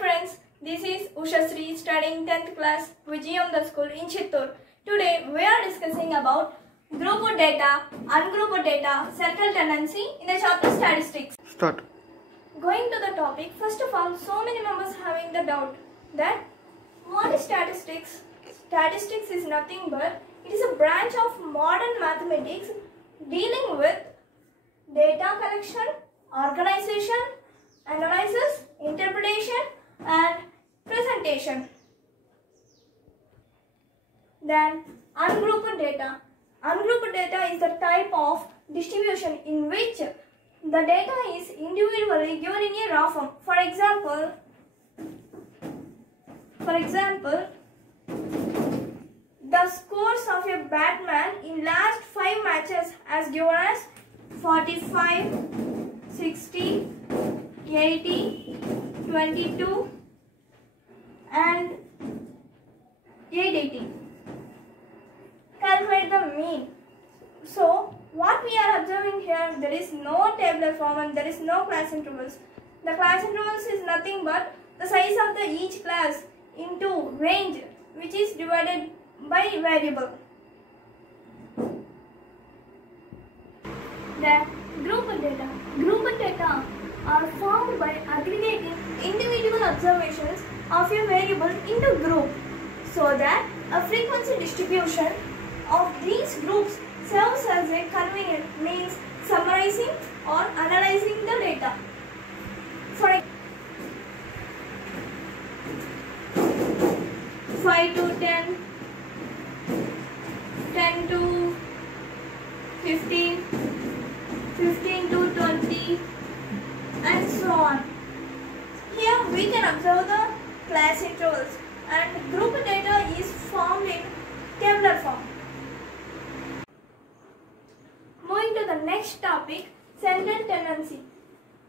friends, this is Ushasri studying 10th class Vijayam the school in Chittoor. Today we are discussing about grouped data, ungrouped data, central tendency in the chapter statistics. Start. Going to the topic, first of all, so many members having the doubt that what is statistics? Statistics is nothing but it is a branch of modern mathematics dealing with data collection, organization, analysis, interpretation and presentation. Then ungrouped data. Ungrouped data is the type of distribution in which the data is individually given in a raw form. For example, the scores of a batsman in last 5 matches as given as 45, 60, 80, 22 and 880. Calculate the mean. So, what we are observing here, there is no tabular form and there is no class intervals. The class intervals is nothing but the size of the each class into range, which is divided by variable. The grouped data. Grouped data are formed by aggregating individual observations of a variable into group so that a frequency distribution of these groups serves as a convenient means summarizing or analyzing the data. For 5 to 10, 10 to 15, 15 to 20 and so on. Here we can observe the class intervals and group data is formed in tabular form. Moving to the next topic, central tendency.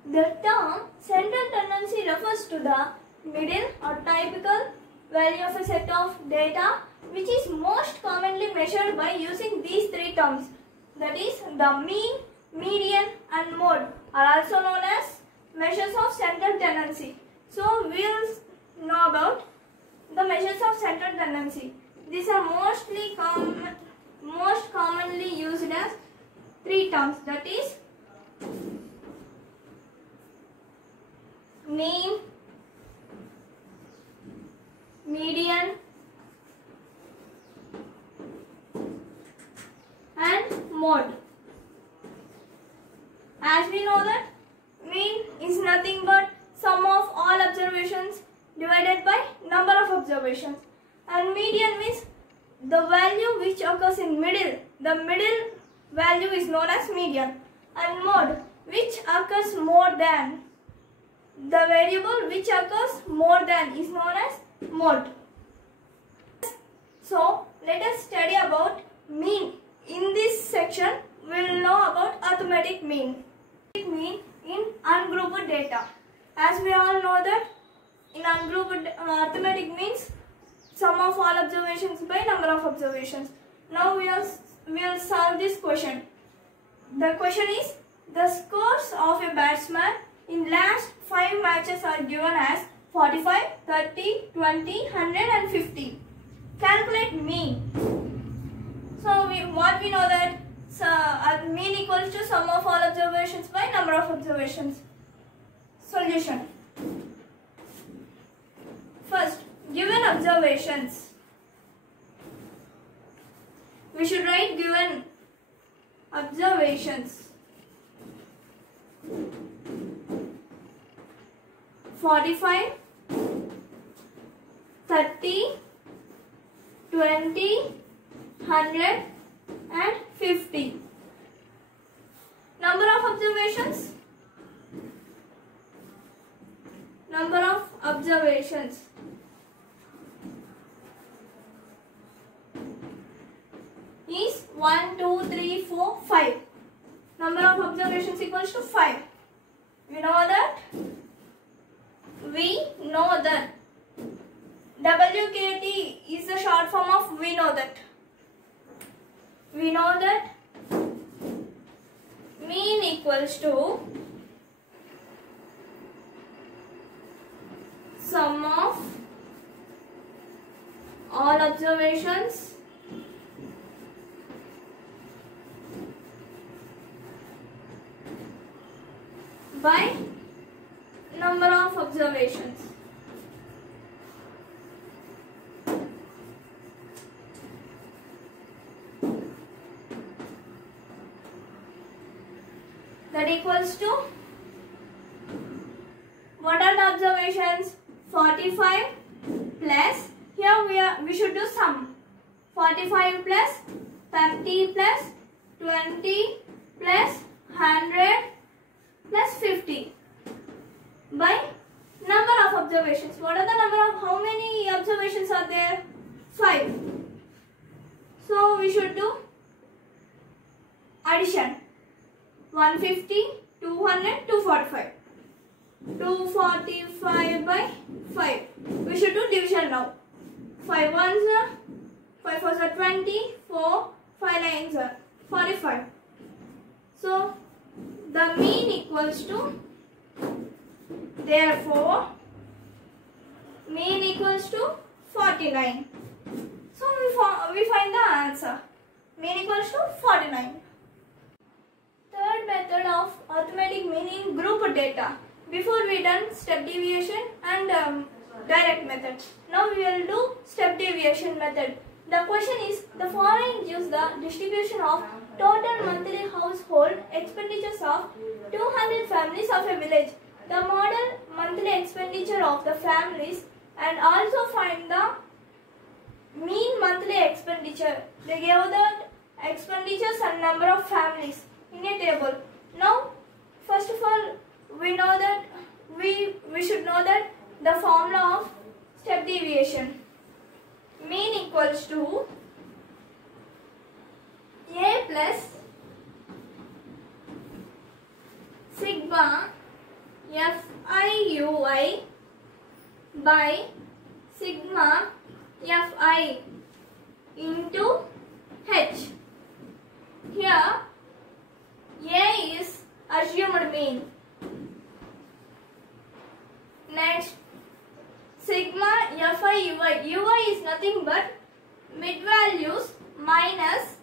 The term central tendency refers to the middle or typical value of a set of data which is most commonly measured by using these three terms. That is, the mean, median and mode are also known as measures of central tendency. So we will know about the measures of central tendency. These are most commonly used as three terms, that is mean, median and mode. As we know that mean is nothing but sum of all observations divided by number of observations, and median means the value which occurs in middle. The middle value is known as median, and mode which occurs more than. The variable which occurs more than is known as mode. So let us study about mean. In this section we will know about arithmetic mean. Mean in ungrouped data. As we all know that in ungrouped arithmetic means sum of all observations by number of observations. Now we will solve this question. The question is, the scores of a batsman in last 5 matches are given as 45, 30, 20, 100 and 50. Calculate mean. So what we know that mean equals to sum of all observations by number of observations. Solution. First, given observations. We should write given observations. 45, 30, 20, 100 and 50. Number of observations. Number of observations. Is 1, 2, 3, 4, 5. Number of observations equals to 5. We know that. WKT is the short form of we know that. We know that mean equals to sum of all observations by number of observations. That equals to, what are the observations? 45 plus, here we should do sum. 45 plus 30 plus 20 plus 100 plus 50 by number of observations. What are the number of, how many observations are there? 5. So we should do addition. 150, 200, 245. 245 by 5. We should do division now. 5 ones are 5 fours are 20, 4, 5 nines are 45. So the mean equals to, therefore mean equals to 49. So we find the answer. Mean equals to 49. Third method of arithmetic mean in group data. Before we done step deviation and direct method. Now we will do step deviation method. The question is, the following gives the distribution of total monthly household expenditures of 200 families of a village. The model monthly expenditure of the families and also find the mean monthly expenditure. They gave the expenditures and number of families in a table. Now, first of all, we know that we should know that the formula of step deviation. Mean equals to A plus sigma FIUI by sigma Fi into H. Here A is assumed mean. Next, sigma FI UI is nothing but mid values minus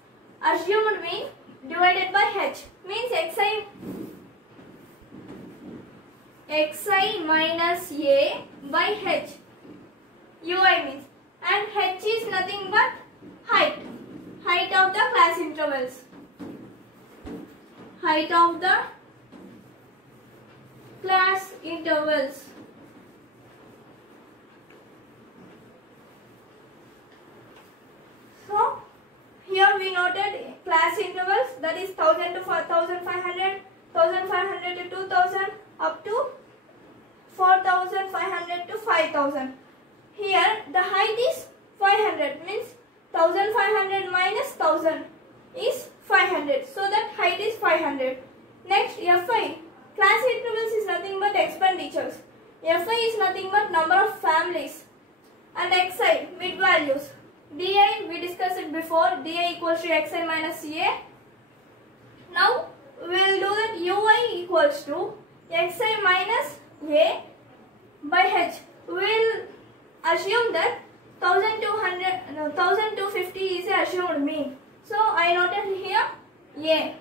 assumed mean divided by H. Means xi minus A by H. UI means, and H is nothing but height of the class intervals. Height of the class intervals. So here we noted class intervals, that is 1000 to 4500, 1500 to 2000, up to 4500 to 5000. Here the height is 500, means 1500 minus 1000 is 500. So that height is 500. Next, Fi. Class intervals is nothing but expenditures. Fi is nothing but number of families. And Xi, mid values. Di, we discussed it before. Di equals to Xi minus A. Now, we will do that Ui equals to Xi minus A by H. We will assume that 1250 is a assumed mean. So I noted here A.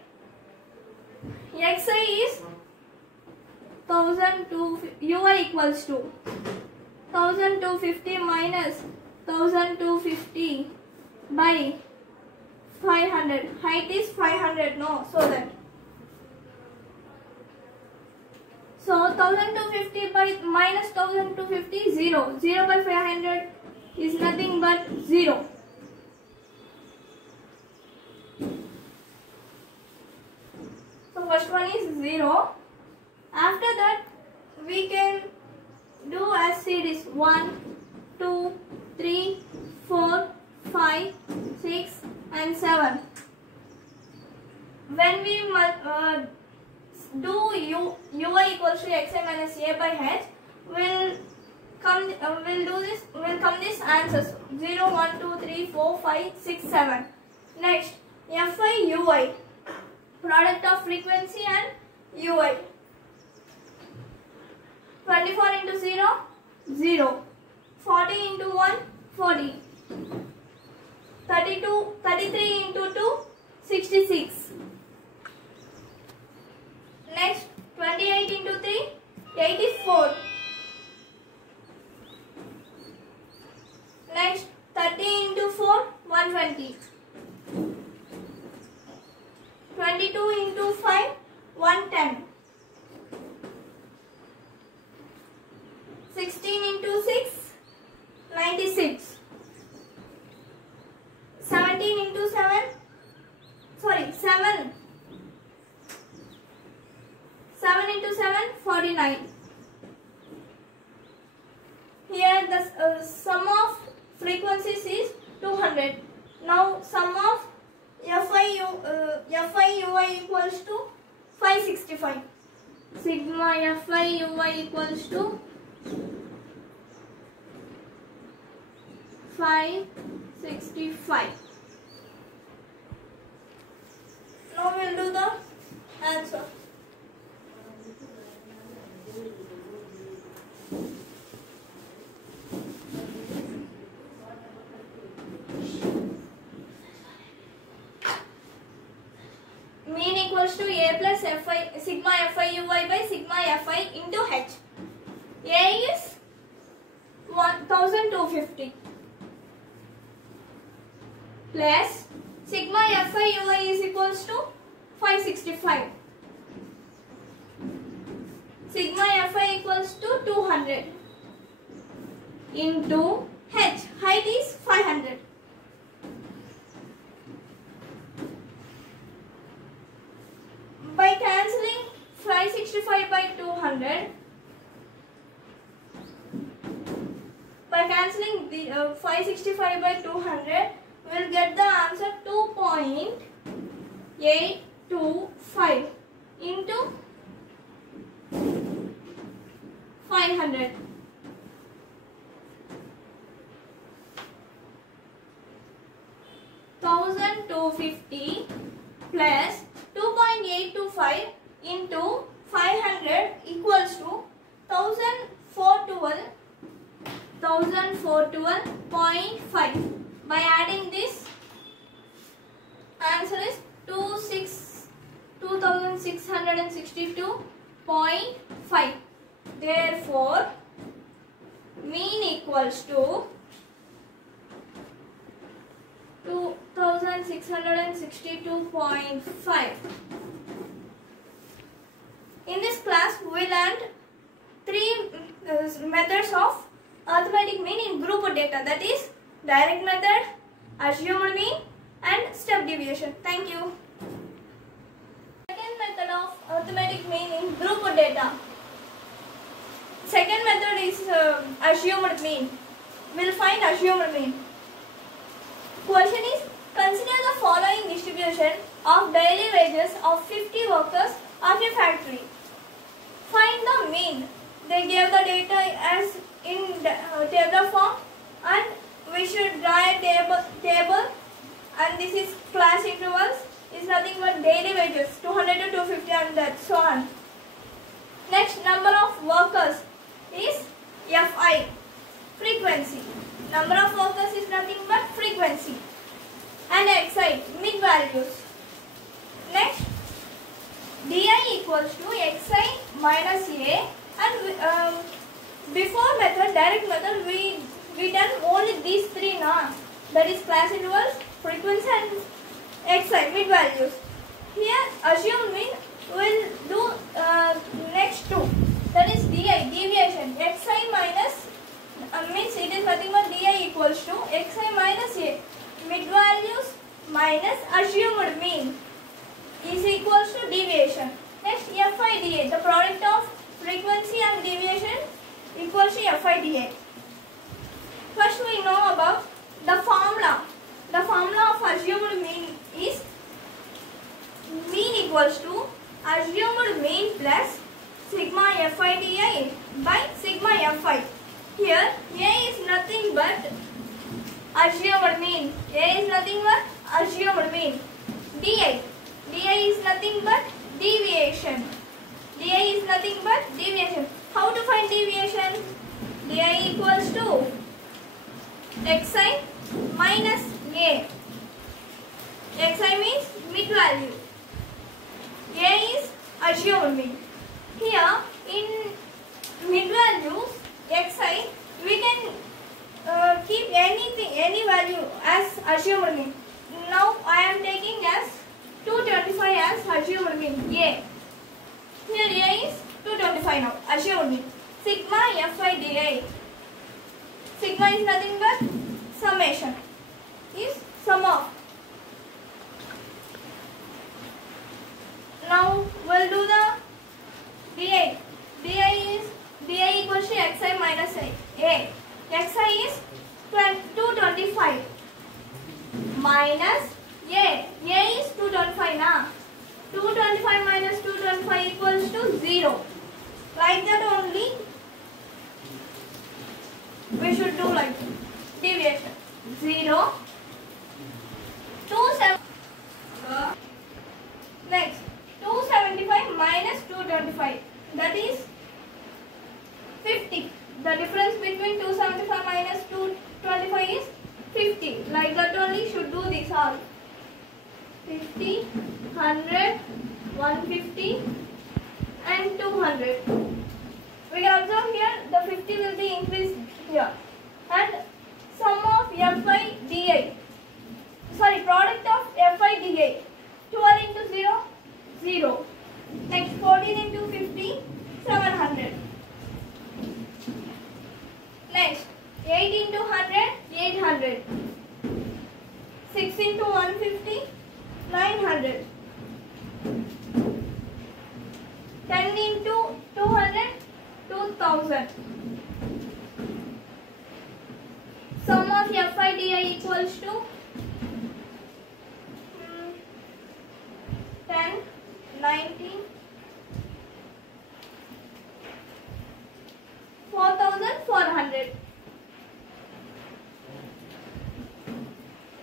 Xi is 1250. UI equals to 1250 minus 1250 by 500. Height is 500. No, so that. So 1250 by minus 1250 0. 0 by 500 is nothing but 0. So first one is 0. After that we can do as series 1, 2, 3, 4, 5, 6 and 7. When we do Ui equals to Xi minus A by H, we'll come these answers 0, 1, 2, 3, 4, 5, 6, 7. Next, Fi Ui, product of frequency and Ui. 24 into 0, 0. 40 into 1, 40. 33 into 2, 66. Next, 28 into 3, 84. Next, 30 into 4, 120. 22 into 5, 110. 16 into 6, 96. 17 into 7, 7. 7 into 7, 49. Here the sum of frequencies is 200. Now sum of Fi Ui equals to 565. Sigma Fi Ui equals to 565. Now we will do the answer. Mean equals to A plus Fi, sigma Fi Ui by sigma Fi into H. A is 1250 plus sigma Fi Ui is equals to 565. Sigma Fi equals to 200 into H. Height is 500. By cancelling 565 by 200, by cancelling the 565 by 200, we will get the answer 2.825 into 500. $1,250 plus 2.825 into 500 equals to 1412.5. By adding this, answer is 2662.5. Therefore, mean equals to 2662.5. In this class, we learned three methods of arithmetic mean in group data, that is direct method, assumed mean and step deviation. Thank you. Second method of arithmetic mean in group data. Second method is assumed mean. We will find assumed mean. Question is, consider the following distribution of daily wages of 50 workers at a factory. Find the mean. They gave the data as in tabular form, and we should draw a table, and this is class intervals, is nothing but daily wages 200 to 250 and that so on. Next, number of workers is Fi, frequency. Number of workers is nothing but frequency. And Xi, mid values. Next, Di equals to Xi minus A, and before method, direct method, we done only these three now. That is class intervals, frequency and Xi, mid values. Here, assume mean will do next two. That is Di, deviation. Xi minus means it is nothing but Di equals to Xi minus A. Mid values minus assumed mean is equals to deviation. Next, Fi dA, the product of frequency and deviation equals to Fi dA. First, we know about the formula. The formula of assumed mean is mean equals to assumed mean plus sigma Fi dA by sigma Fi. Here, A is nothing but assumed mean. A is nothing but assumed mean. Di is nothing but deviation. Di is nothing but deviation. How to find deviation? di equals to xi minus a. Xi means mid value. A is assumed mean. Here in mid values xi we can keep any value as assumed mean. Now I am taking as 225 as assumed mean a. Here a is 225 now assumed mean. Sigma fi di. Sigma is nothing but summation. Is sum of. Now we'll do the di. Di equals to xi minus a. Xi is 225 minus a. A is 225 now. 225 minus 225 equals to 0. Like that only we should do like deviation. 0, 270. Next 275 minus 225, that is 50. The difference between 275 minus 225 is 50. Like that only should do this all. 50, 100, 150 and 200. We can observe here the 50 will be increased here. And sum of fi di. Sorry, product of fi di. 12 into 0, 0. Next 14 into 50, 700. Next 8 into 100, 800. 6 into 150, 900. 10 into 200, 2000. Sum of fi di equals to 10, 90, 4400.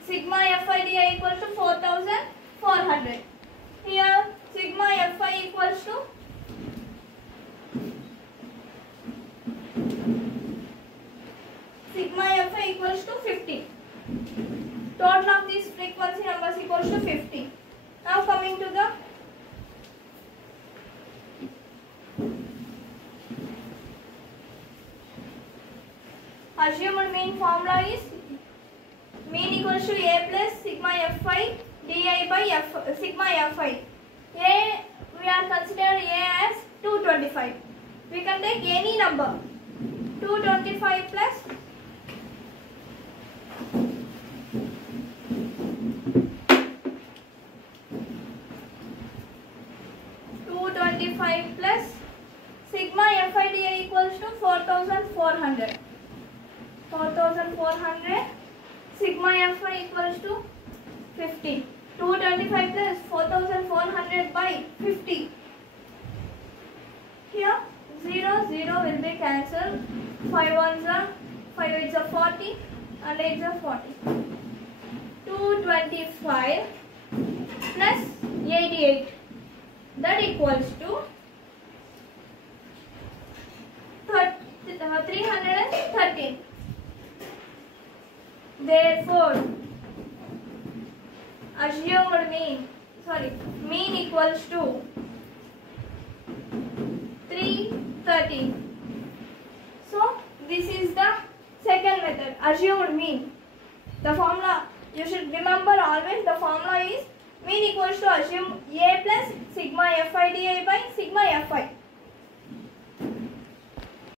Sigma fi di equals to 4400. Here sigma fi equals to sigma fi equals to 50. Total of these frequency numbers equals to 50. Now coming to the assumed mean formula is mean equals to a plus sigma fi di by sigma fi. A we are consider a as 225. We can take any number. 225 plus 225 plus sigma fi di equals to 4400. 4400 sigma fi equals to 50. 225 plus 4400 by 50. Here 0, 0 will be cancelled. 5 ones are 5 8s are 40 and 8s are 40. 225 plus 88, that equals to 313. Therefore assumed mean equals to 313. So this is the second method, assumed mean. The formula you should remember always, the formula is mean equals to assume a plus sigma fi di by sigma fi.